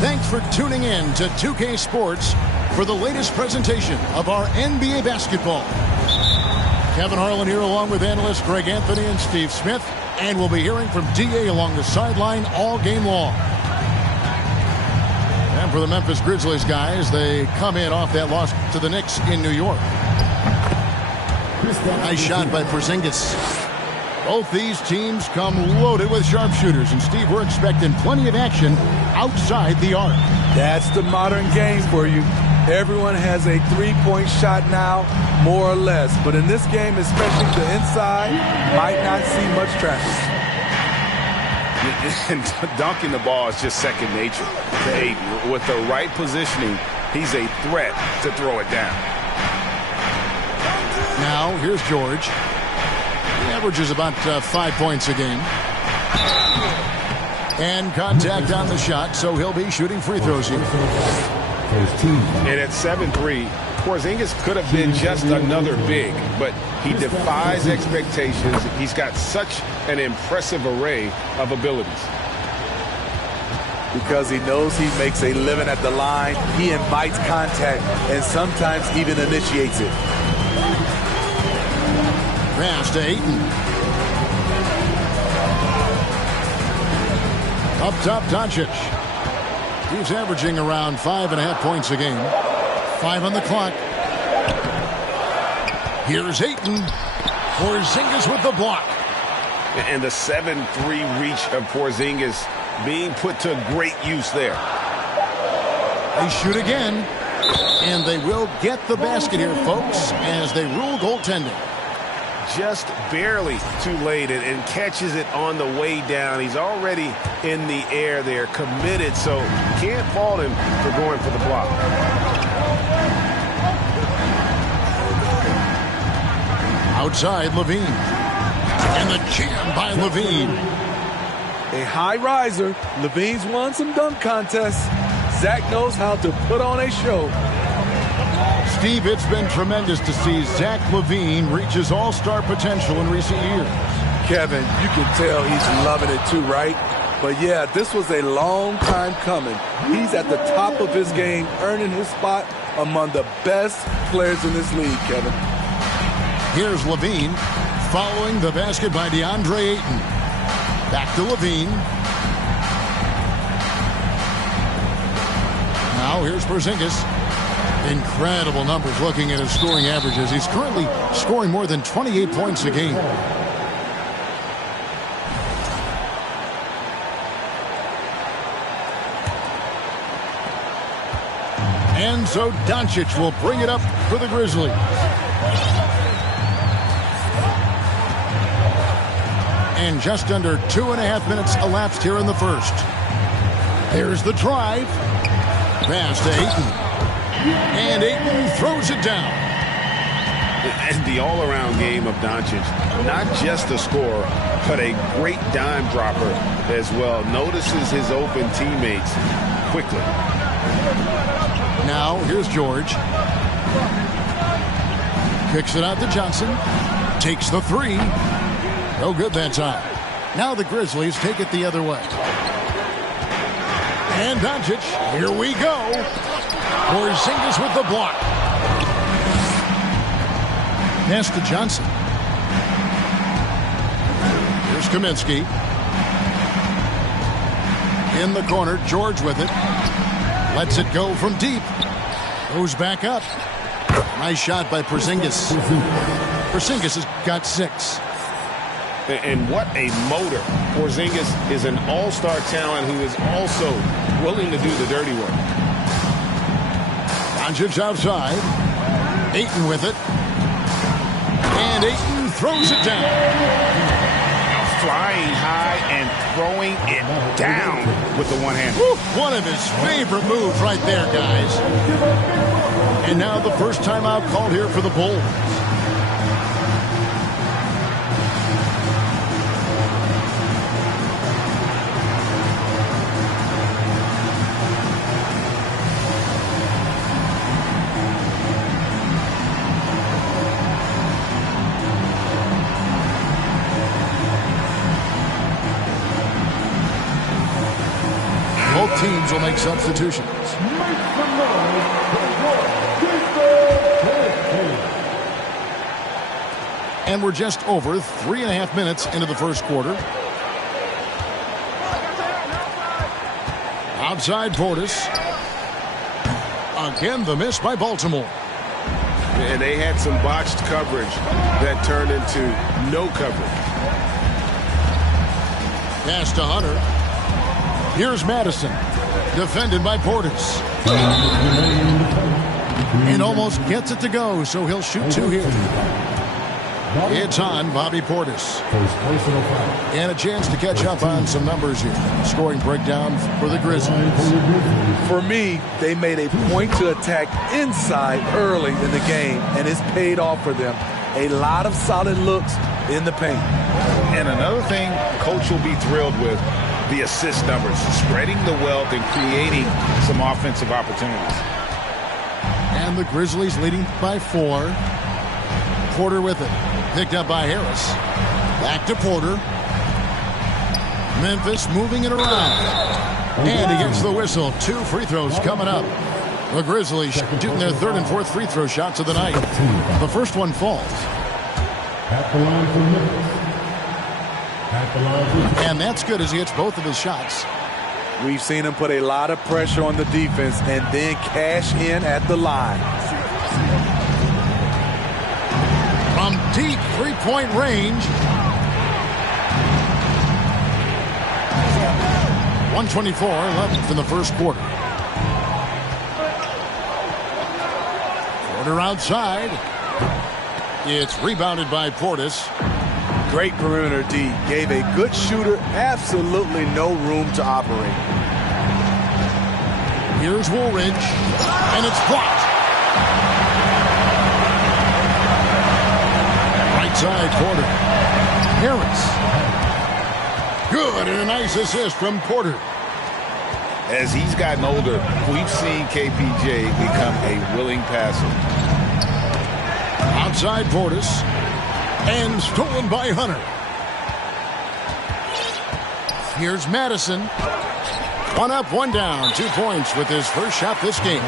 Thanks for tuning in to 2K Sports for the latest presentation of our NBA basketball. Kevin Harlan here along with analysts Greg Anthony and Steve Smith. And we'll be hearing from DA along the sideline all game long. And for the Memphis Grizzlies guys, they come in off that loss to the Knicks in New York. Nice shot by Porzingis. Both these teams come loaded with sharpshooters. And Steve, we're expecting plenty of action outside the arc. That's the modern game for you. Everyone has a three-point shot now, more or less. But in this game, especially the inside, might not see much traffic. And dunking the ball is just second nature to Ayton. With the right positioning, he's a threat to throw it down. Now, here's George. He averages about 5 points a game. And contact on the shot, so he'll be shooting free throws here. And at 7-3, Porzingis could have been just another big, but he defies expectations. He's got such an impressive array of abilities. Because he knows he makes a living at the line, he invites contact and sometimes even initiates it. Pass to Ayton. Up top, Doncic. He's averaging around 5.5 points a game. 5 on the clock. Here's Ayton. Porzingis with the block. And the 7-3 reach of Porzingis being put to great use there. They shoot again. And they will get the basket here, folks, as they rule goaltending. Just barely too late and catches it on the way down. He's already in the air there, committed, so can't fault him for going for the block. Outside, Levine. And the jam by Levine. A high riser. Levine's won some dunk contests. Zach knows how to put on a show. Steve, it's been tremendous to see Zach LaVine reach his all-star potential in recent years. Kevin, you can tell he's loving it too, right? But yeah, this was a long time coming. He's at the top of his game, earning his spot among the best players in this league, Kevin. Here's LaVine, following the basket by DeAndre Ayton. Back to LaVine. Now here's Porzingis. Incredible numbers looking at his scoring averages. He's currently scoring more than 28 points a game. And so Doncic will bring it up for the Grizzlies. And just under 2.5 minutes elapsed here in the first. There's the drive. Pass to Ayton. And Ayton throws it down. And the all-around game of Doncic, not just a scorer, but a great dime dropper as well. Notices his open teammates quickly. Now, here's George. Kicks it out to Johnson. Takes the three. No good that time. Now the Grizzlies take it the other way. And Doncic, here we go. Porzingis with the block. Pass to Johnson. Here's Kaminsky. In the corner, George with it. Lets it go from deep. Goes back up. Nice shot by Porzingis. Porzingis has got 6. And what a motor. Porzingis is an all-star talent who is also willing to do the dirty work. Doncic outside. Ayton with it. And Ayton throws it down. Flying high and throwing it down with the one hand. One of his favorite moves right there, guys. And now the first timeout called here for the Bulls. teams will make substitutions. And we're just over 3.5 minutes into the first quarter. Outside Portis. Again, the miss by Baltimore. And they had some botched coverage that turned into no coverage. Pass to Hunter. Here's Madison. Defended by Portis. And almost gets it to go, so he'll shoot two here. It's on Bobby Portis. And a chance to catch up on some numbers here. Scoring breakdown for the Grizzlies. For me, they made a point to attack inside early in the game, and it's paid off for them. A lot of solid looks in the paint. And another thing Coach will be thrilled with, the assist numbers. Spreading the wealth and creating some offensive opportunities. And the Grizzlies leading by 4. Porter with it. Picked up by Harris. Back to Porter. Memphis moving it around. And he gets the whistle. 2 free throws coming up. The Grizzlies shooting their 3rd and 4th free throw shots of the night. The first one falls. At the line for Memphis. And that's good as he hits both of his shots. We've seen him put a lot of pressure on the defense and then cash in at the line. From deep three-point range. 1:24 left in the first quarter. Porter outside. It's rebounded by Portis. Great perimeter D. Gave a good shooter absolutely no room to operate. Here's Woolridge. And it's blocked. Right side Porter. Harris. Good, and a nice assist from Porter. As he's gotten older, we've seen KPJ become a willing passer. Outside Portis. And stolen by Hunter. Here's Madison. 1 up, 1 down. 2 points with his first shot this game.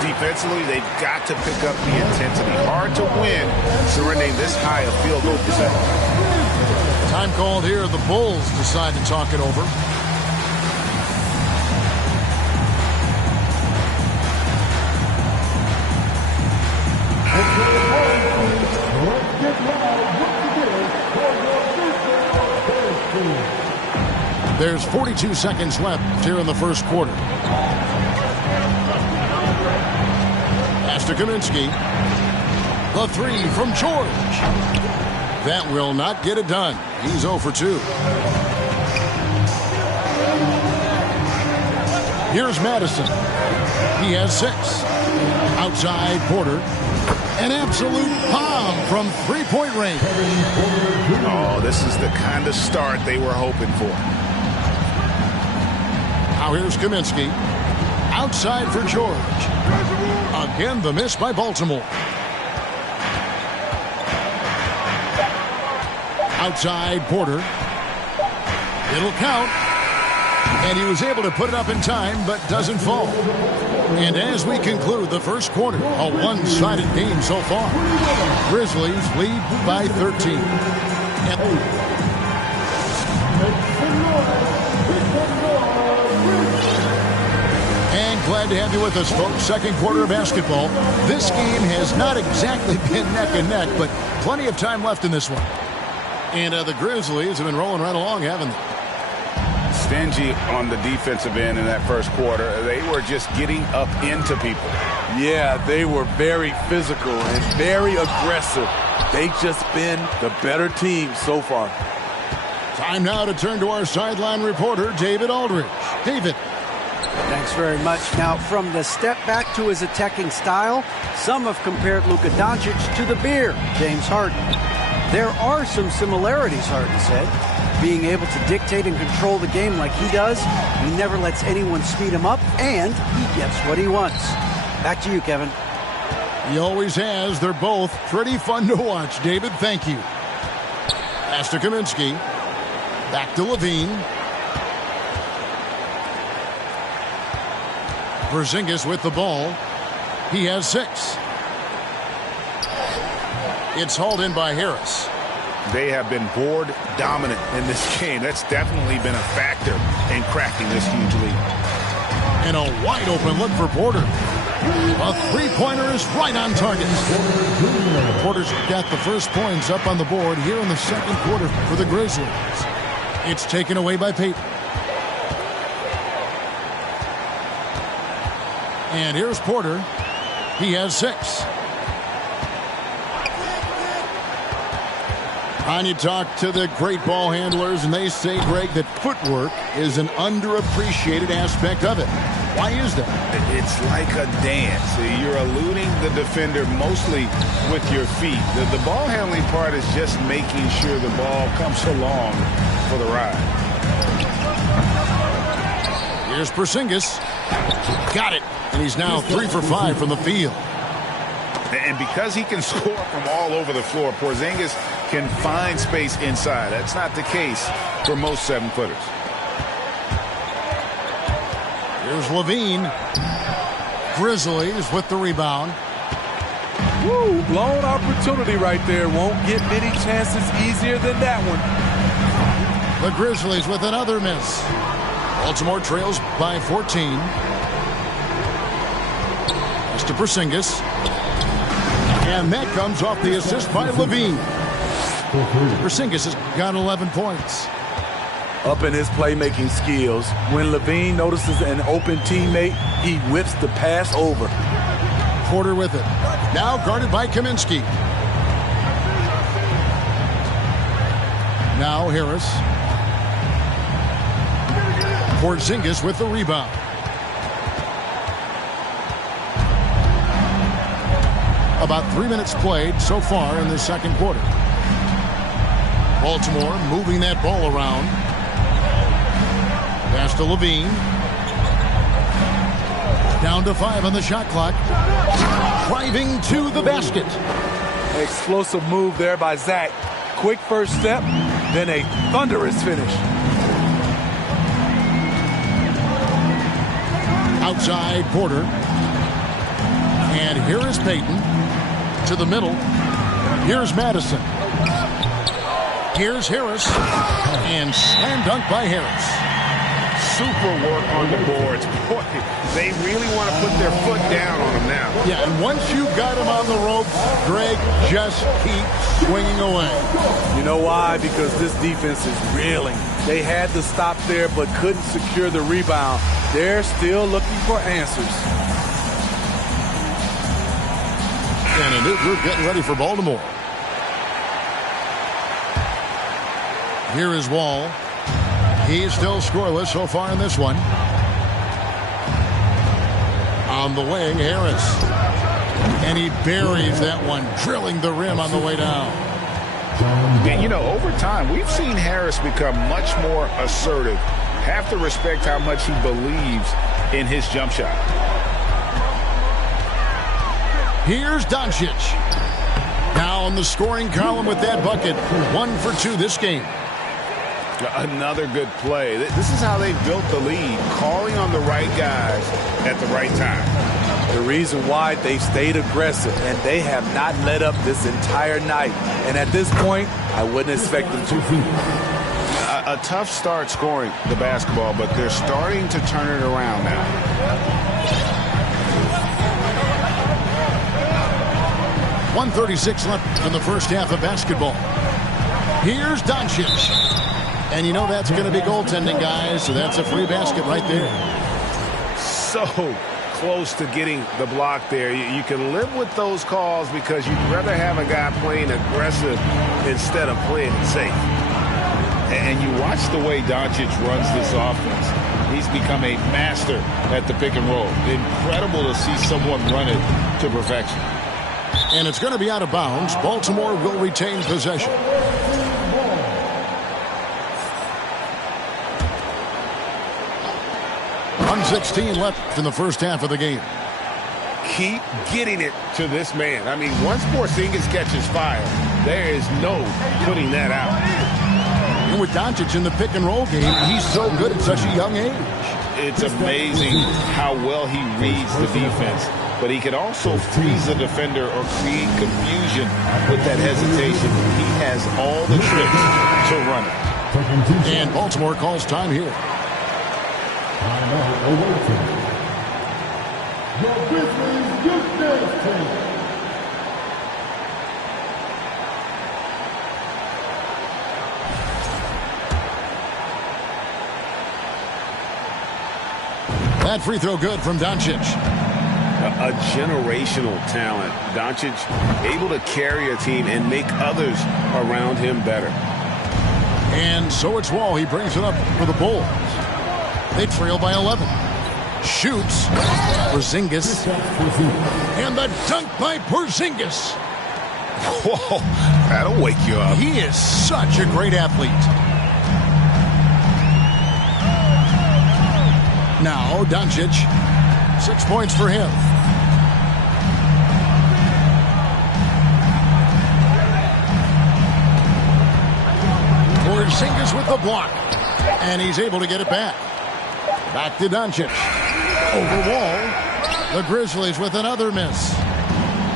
Defensively, they've got to pick up the intensity. Hard to win surrendering this high a field goal percentage. Time called here. The Bulls decide to talk it over. There's 42 seconds left here in the first quarter. Pass to Kaminsky. The 3 from George. That will not get it done. He's 0 for 2. Here's Madison. He has 6. Outside Porter. An absolute bomb from three-point range. Oh, this is the kind of start they were hoping for. Now here's Kaminsky. Outside for George. Again, the miss by Baltimore. Outside Porter. It'll count. And he was able to put it up in time, but doesn't fall. And as we conclude the first quarter, a one-sided game so far. Grizzlies lead by 13. And glad to have you with us, folks. Second quarter of basketball. This game has not exactly been neck and neck, but plenty of time left in this one. And the Grizzlies have been rolling right along, haven't they? Stingy on the defensive end in that first quarter. They were just getting up into people. Yeah, they were very physical and very aggressive. They've just been the better team so far. Time now to turn to our sideline reporter, David Aldridge. David. Thanks very much. Now, from the step back to his attacking style, some have compared Luka Doncic to the bear, James Harden. There are some similarities, Harden said. Being able to dictate and control the game like he does, he never lets anyone speed him up, and he gets what he wants. Back to you, Kevin. He always has. They're both pretty fun to watch. David, thank you. Pass to Kaminsky. Back to Levine. Porzingis with the ball. He has 6. It's hauled in by Harris. They have been board dominant in this game. That's definitely been a factor in cracking this huge lead. And a wide open look for Porter. A three-pointer is right on target. Porter's got the first points up on the board here in the second quarter for the Grizzlies. It's taken away by Payton. And here's Porter. He has 6. And you talk to the great ball handlers, and they say, Greg, that footwork is an underappreciated aspect of it. Why is that? It's like a dance. You're eluding the defender mostly with your feet. The ball handling part is just making sure the ball comes along for the ride. Here's Porzingis. Got it. And he's now 3 for 5 from the field. And because he can score from all over the floor, Porzingis can find space inside. That's not the case for most 7-footers. Here's Levine. Grizzlies with the rebound. Woo, blown opportunity right there. Won't get many chances easier than that one. The Grizzlies with another miss. Baltimore trails by 14. It's to Porzingis. And that comes off the assist by Levine. Porzingis has got 11 points. Up in his playmaking skills, when Levine notices an open teammate, he whips the pass over. Porter with it. Now guarded by Kaminsky. Now Harris. Porzingis with the rebound. About 3 minutes played so far in the second quarter. Baltimore moving that ball around. Pass to Levine. Down to 5 on the shot clock. Driving to the basket. Explosive move there by Zach. Quick first step, then a thunderous finish. Outside Porter. And here is Payton. To the middle. Here's Madison. Here's Harris. And slam dunk by Harris. Super work on the boards. Boy, they really want to put their foot down on him now. Yeah, and once you got him on the ropes, Greg, just keep swinging away. You know why? Because this defense is reeling. They had to stop there but couldn't secure the rebound. They're still looking for answers. And a new group getting ready for Baltimore. Here is Wall. He's still scoreless so far in this one. On the wing, Harris. And he buries that one, drilling the rim on the way down. And, you know, over time, we've seen Harris become much more assertive. Have to respect how much he believes in his jump shot. Here's Doncic. Now on the scoring column with that bucket. 1 for 2 this game. Another good play. This is how they built the lead, calling on the right guys at the right time. The reason why they stayed aggressive, and they have not let up this entire night. And at this point, I wouldn't expect them to. A tough start scoring the basketball, but they're starting to turn it around now. .136 left in the first half of basketball. Here's Doncic. And you know that's going to be goaltending, guys, so that's a free basket right there. So close to getting the block there. You can live with those calls because you'd rather have a guy playing aggressive instead of playing it safe. And you watch the way Doncic runs this offense. He's become a master at the pick and roll. Incredible to see someone run it to perfection. And it's going to be out of bounds. Baltimore will retain possession. .116 left in the first half of the game. Keep getting it to this man. I mean, once Porzingis catches fire, there is no putting that out. And with Doncic in the pick-and-roll game, he's so good at such a young age. It's amazing how well he reads the defense. But he can also freeze a defender or create confusion with that hesitation. He has all the tricks to run it. And Baltimore calls time here. That free throw good from Doncic. A generational talent. Doncic able to carry a team and make others around him better. And so it's Wall. He brings it up for the Bulls. They trail by 11. Shoots. Porzingis. And the dunk by Porzingis. Whoa, that'll wake you up. He is such a great athlete. Now Doncic. 6 points for him. Porzingis with the block. And he's able to get it back. Back to Doncic. Over Wall. The Grizzlies with another miss.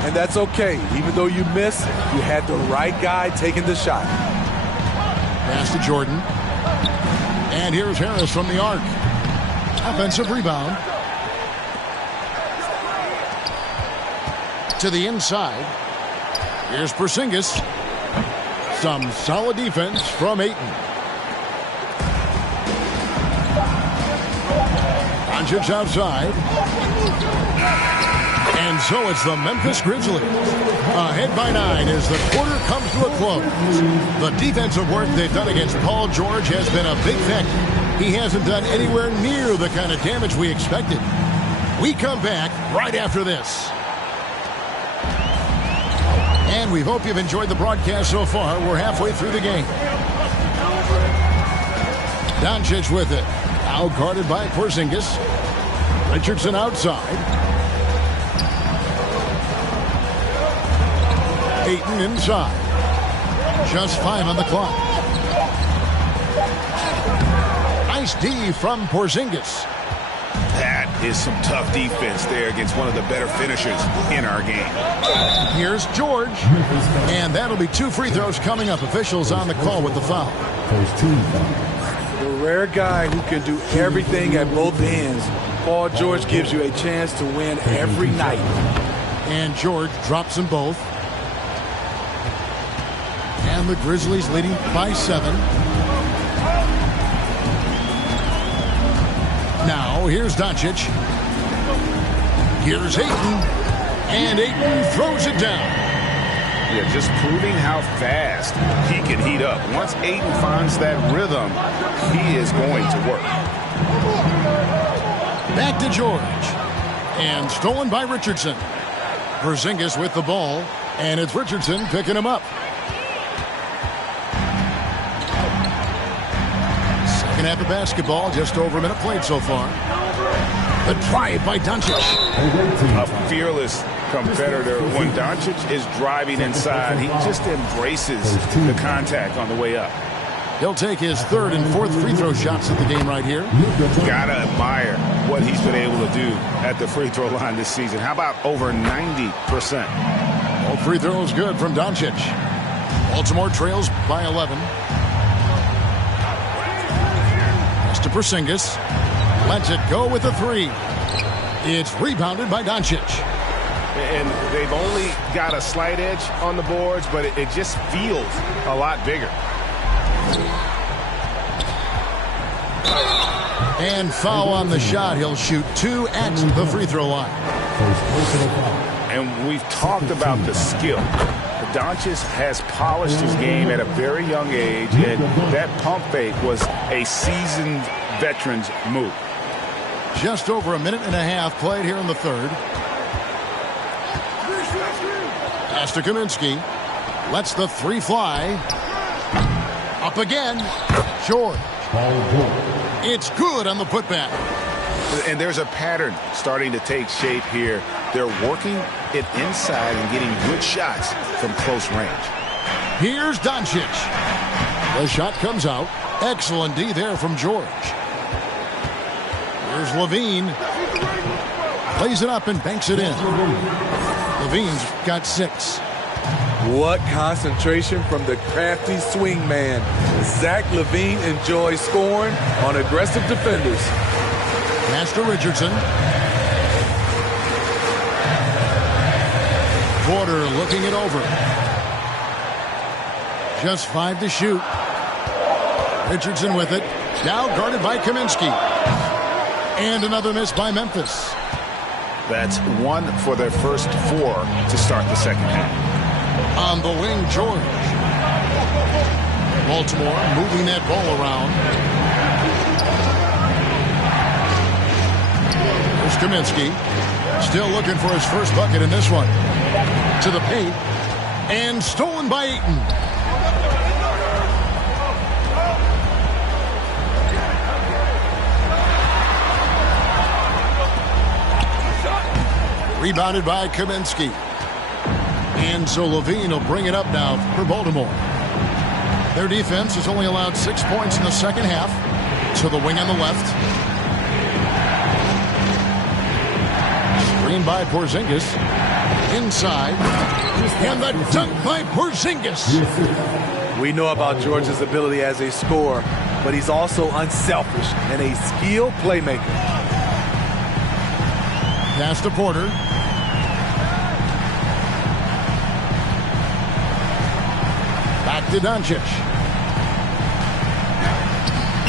And that's okay. Even though you missed, you had the right guy taking the shot. Pass to Jordan. And here's Harris from the arc. Offensive rebound. To the inside. Here's Porzingis. Some solid defense from Ayton. Doncic outside. And so it's the Memphis Grizzlies. Ahead by 9 as the quarter comes to a close. The defensive work they've done against Paul George has been a big factor. He hasn't done anywhere near the kind of damage we expected. We come back right after this. And we hope you've enjoyed the broadcast so far. We're halfway through the game. Doncic with it. Out guarded by Porzingis. Richardson outside. Ayton inside. Just 5 on the clock. Nice D from Porzingis. That is some tough defense there against one of the better finishers in our game. Here's George. And that'll be 2 free throws coming up. Officials on the call with the foul. The rare guy who can do everything at both ends. Paul George gives you a chance to win every night. And George drops them both. And the Grizzlies leading by 7. Now, here's Doncic. Here's Ayton. And Ayton throws it down. Yeah, just proving how fast he can heat up. Once Ayton finds that rhythm, he is going to work. Back to George. And stolen by Richardson. Porzingis with the ball. And it's Richardson picking him up. Second half of basketball, just over a minute played so far. The drive by Doncic. A fearless competitor. When Doncic is driving inside, he just embraces the contact on the way up. He'll take his 3rd and 4th free throw shots of the game right here. Gotta admire what he's been able to do at the free throw line this season. How about over 90%? All free throws good from Doncic. Baltimore trails by 11. Pass to Porzingis. Lets it go with a 3. It's rebounded by Doncic. And they've only got a slight edge on the boards, but it just feels a lot bigger. And foul on the shot. He'll shoot 2 at the free throw line. And we've talked about the skill. Doncic has polished his game at a very young age, and that pump fake was a seasoned veteran's move. Just over a minute and a half played here in the 3rd. Pass to Kaminsky. Lets the 3 fly. Up again. George. It's good on the putback. And there's a pattern starting to take shape here. They're working it inside and getting good shots from close range. Here's Doncic. The shot comes out. Excellent D there from George. Here's Levine. Plays it up and banks it in. Levine's got 6. What concentration from the crafty swing man. Zach LaVine enjoys scoring on aggressive defenders. Pass to Richardson. Porter looking it over. Just 5 to shoot. Richardson with it. Now guarded by Kaminsky. And another miss by Memphis. That's 1 for their first 4 to start the second half. On the wing, George. Baltimore moving that ball around. Here's Kaminsky. Still looking for his first bucket in this one. To the paint. And stolen by Ayton. Rebounded by Kaminsky. And so Levine will bring it up now for Baltimore. Their defense has only allowed 6 points in the second half. To the wing on the left. Screen by Porzingis. Inside. And the dunk by Porzingis. We know about George's ability as a scorer, but he's also unselfish and a skilled playmaker. Pass to Porter. Back to Doncic.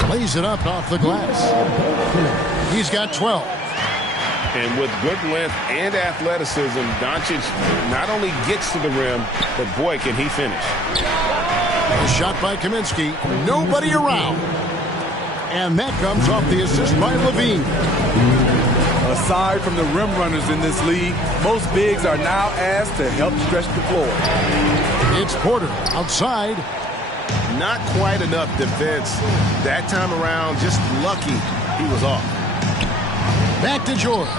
Lays it up off the glass. He's got 12. And with good length and athleticism, Doncic not only gets to the rim, but boy, can he finish. A shot by Kaminsky. Nobody around. And that comes off the assist by Levine. Aside from the rim runners in this league, most bigs are now asked to help stretch the floor. It's Porter outside. Not quite enough defense that time around. Just lucky he was off. Back to George.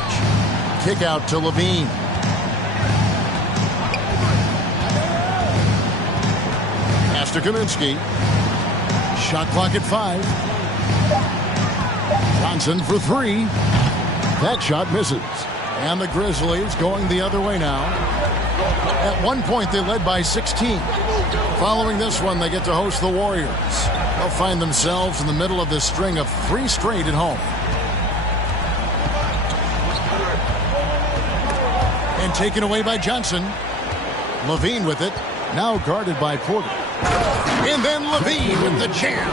Kick out to Levine. Pass to Kaminsky. Shot clock at 5. Johnson for 3. That shot misses. And the Grizzlies going the other way now. At one point, they led by 16. Following this one, they get to host the Warriors. They'll find themselves in the middle of this string of 3 straight at home. And taken away by Johnson. Levine with it. Now guarded by Porter. And then Levine with the jam.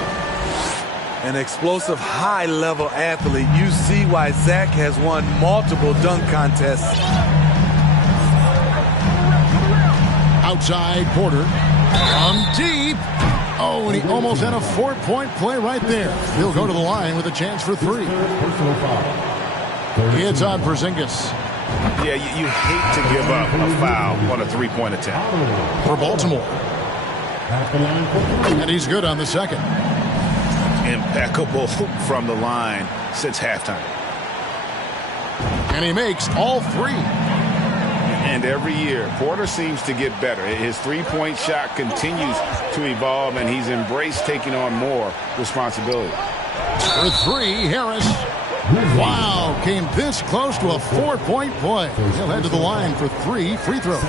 An explosive, high-level athlete. You see why Zach has won multiple dunk contests. Outside Porter. From deep. Oh, and he almost had a 4-point play right there. He'll go to the line with a chance for 3. It's on Porzingis. Yeah, you hate to give up a foul on a 3-point attempt. For Baltimore. And he's good on the second. Impeccable from the line since halftime. And he makes all 3. And every year, Porter seems to get better. His 3-point shot continues to evolve, and he's embraced taking on more responsibility. For 3, Harris. Wow, came this close to a 4-point play. He'll head to the line for 3 free throws.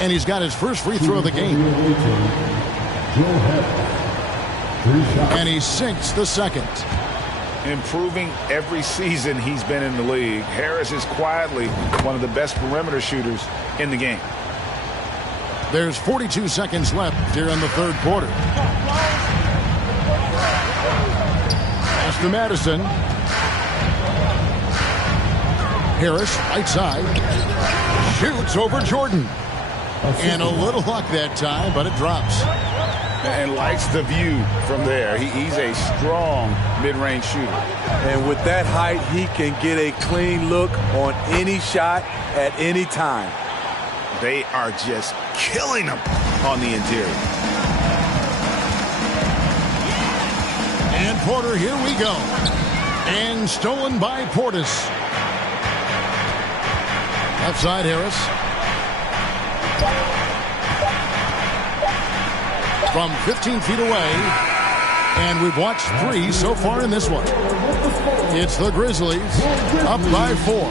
And he's got his first free throw of the game. And he sinks the second. Improving every season he's been in the league. Harris is quietly one of the best perimeter shooters in the game. There's 42 seconds left here in the third quarter. Pass to Madison. Harris, right side. Shoots over Jordan. And a little luck that time, but it drops. And likes the view from there. He's a strong mid-range shooter. And with that height, he can get a clean look on any shot at any time. They are just killing him on the interior. And Porter, here we go. And stolen by Portis. Outside Harris. from 15 feet away. And we've watched 3 so far in this one. It's the Grizzlies up by 4.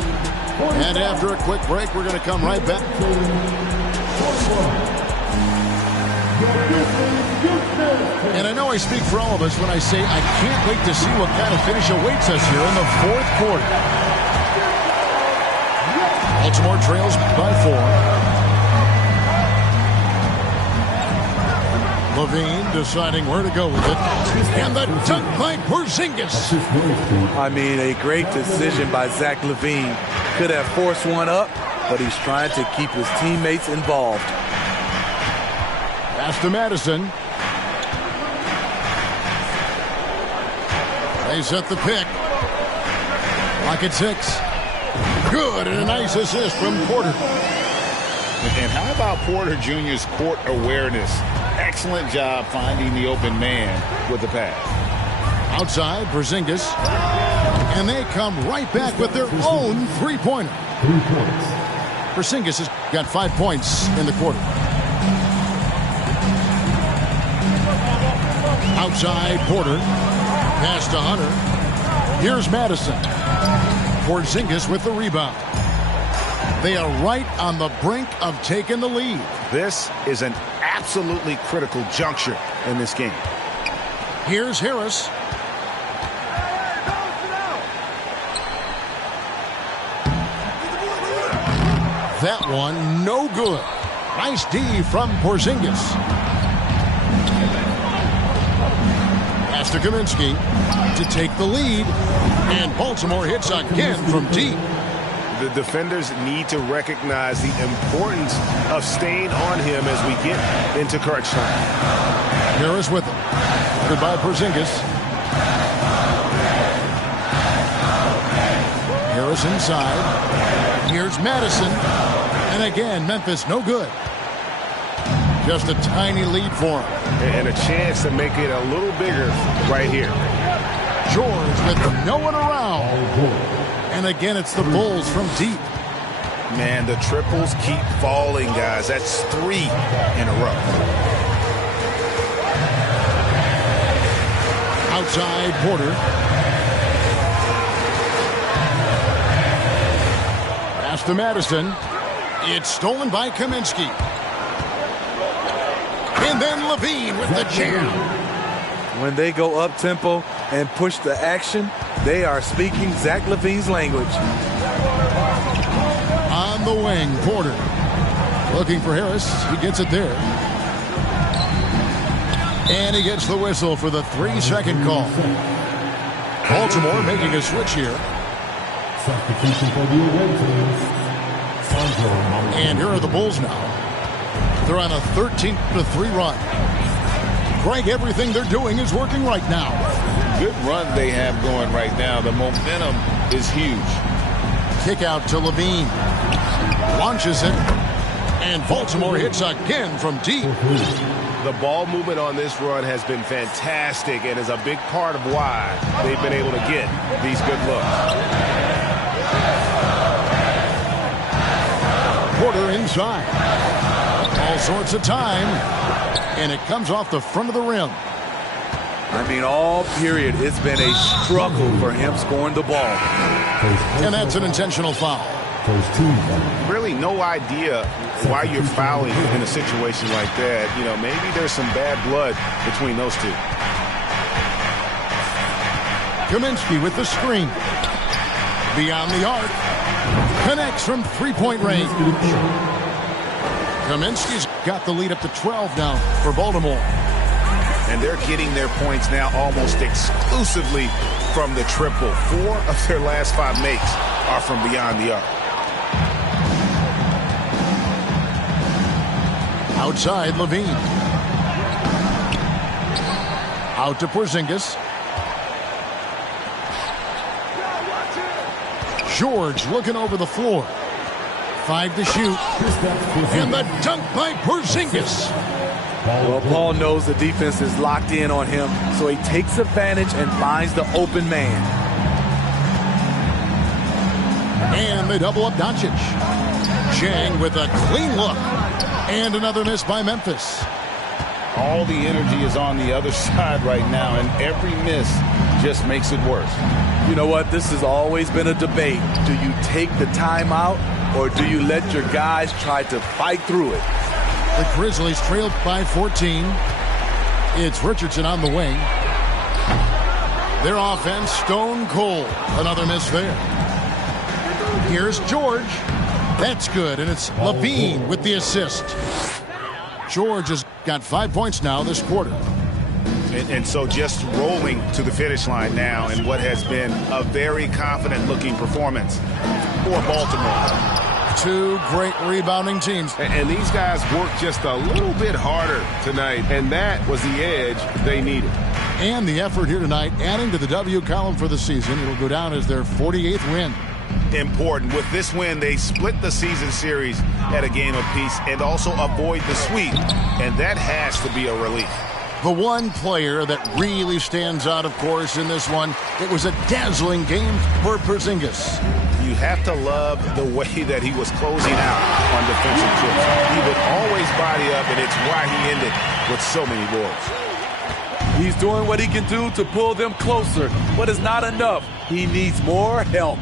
And after a quick break, we're going to come right back. And I know I speak for all of us when I say I can't wait to see what kind of finish awaits us here in the 4th quarter. Baltimore trails by 4. Levine deciding where to go with it. And the dunk by Porzingis. I mean, a great decision by Zach LaVine. Could have forced one up, but he's trying to keep his teammates involved. Pass to Madison. They set the pick. Lock at 6. Good, and a nice assist from Porter. And how about Porter Jr.'s court awareness? Excellent job finding the open man with the pass. Outside, Porzingis. And they come right back with their own three-pointer. 3 points. Porzingis has got 5 points in the quarter. Outside, Porter. Pass to Hunter. Here's Madison. Porzingis with the rebound. They are right on the brink of taking the lead. This is an absolutely critical juncture in this game. Here's Harris. That one, no good. Nice D from Porzingis. Pass to Kaminsky to take the lead. And Baltimore hits again from deep. The defenders need to recognize the importance of staying on him as we get into crunch time. Harris with it. Goodbye, Porzingis. Harris inside. Here's Madison. And again, Memphis no good. Just a tiny lead for him. And a chance to make it a little bigger right here. George with no one around. And again, it's the Bulls from deep. Man, the triples keep falling, guys. That's 3 in a row. Outside, Porter. Pass to Madison. It's stolen by Kaminsky. And then Levine with the jam. When they go up-tempo and push the action, they are speaking Zach LaVine's language. On the wing, Porter. Looking for Harris. He gets it there. And he gets the whistle for the 3-second call. Baltimore making a switch here. Substitution for the away team. And here are the Bulls now. They're on a 13-3 run. Greg, everything they're doing is working right now. Good run they have going right now. The momentum is huge. Kick out to Levine. Launches it. And Baltimore hits again from deep. The ball movement on this run has been fantastic and is a big part of why they've been able to get these good looks. Porter inside. All sorts of time. And it comes off the front of the rim. I mean, all period, it's been a struggle for him scoring the ball. And that's an intentional foul. Really no idea why you're fouling in a situation like that. You know, maybe there's some bad blood between those two. Kaminsky with the screen. Beyond the arc. Connects from three-point range. Kaminsky's got the lead up to 12 now for Baltimore. And they're getting their points now almost exclusively from the triple. 4 of their last 5 makes are from beyond the arc. Outside, Levine. Out to Porzingis. George looking over the floor. 5 to shoot. And the dunk by Porzingis. Well, Paul knows the defense is locked in on him, so he takes advantage and finds the open man. And they double up Doncic. Chang with a clean look. And another miss by Memphis. All the energy is on the other side right now, and every miss just makes it worse. You know what? This has always been a debate. Do you take the timeout, or do you let your guys try to fight through it? The Grizzlies trailed by 14. It's Richardson on the wing. Their offense, stone cold. Another miss there. Here's George. That's good, and it's Levine with the assist. George has got 5 points now this quarter. And so just rolling to the finish line now in what has been a very confident-looking performance for Baltimore. Two great rebounding teams. And these guys worked just a little bit harder tonight, and that was the edge they needed. And the effort here tonight, adding to the W column for the season. It'll go down as their 48th win. Important. With this win, they split the season series at a game apiece and also avoid the sweep, and that has to be a relief. The one player that really stands out, of course, in this one, it was a dazzling game for Porzingis. You have to love the way that he was closing out on defensive trips. He would always body up, and it's why he ended with so many boards. He's doing what he can do to pull them closer, but it's not enough. He needs more help.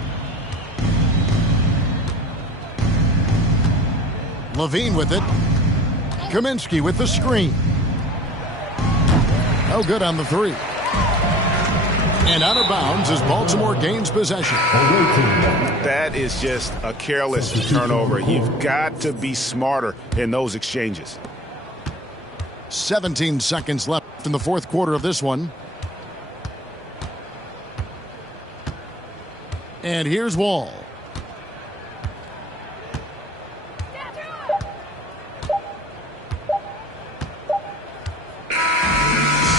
Levine with it. Kaminsky with the screen. No good on the three. And out of bounds as Baltimore gains possession. That is just a careless turnover. You've got to be smarter in those exchanges. 17 seconds left in the fourth quarter of this one. And here's Wall.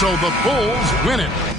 So the Bulls win it.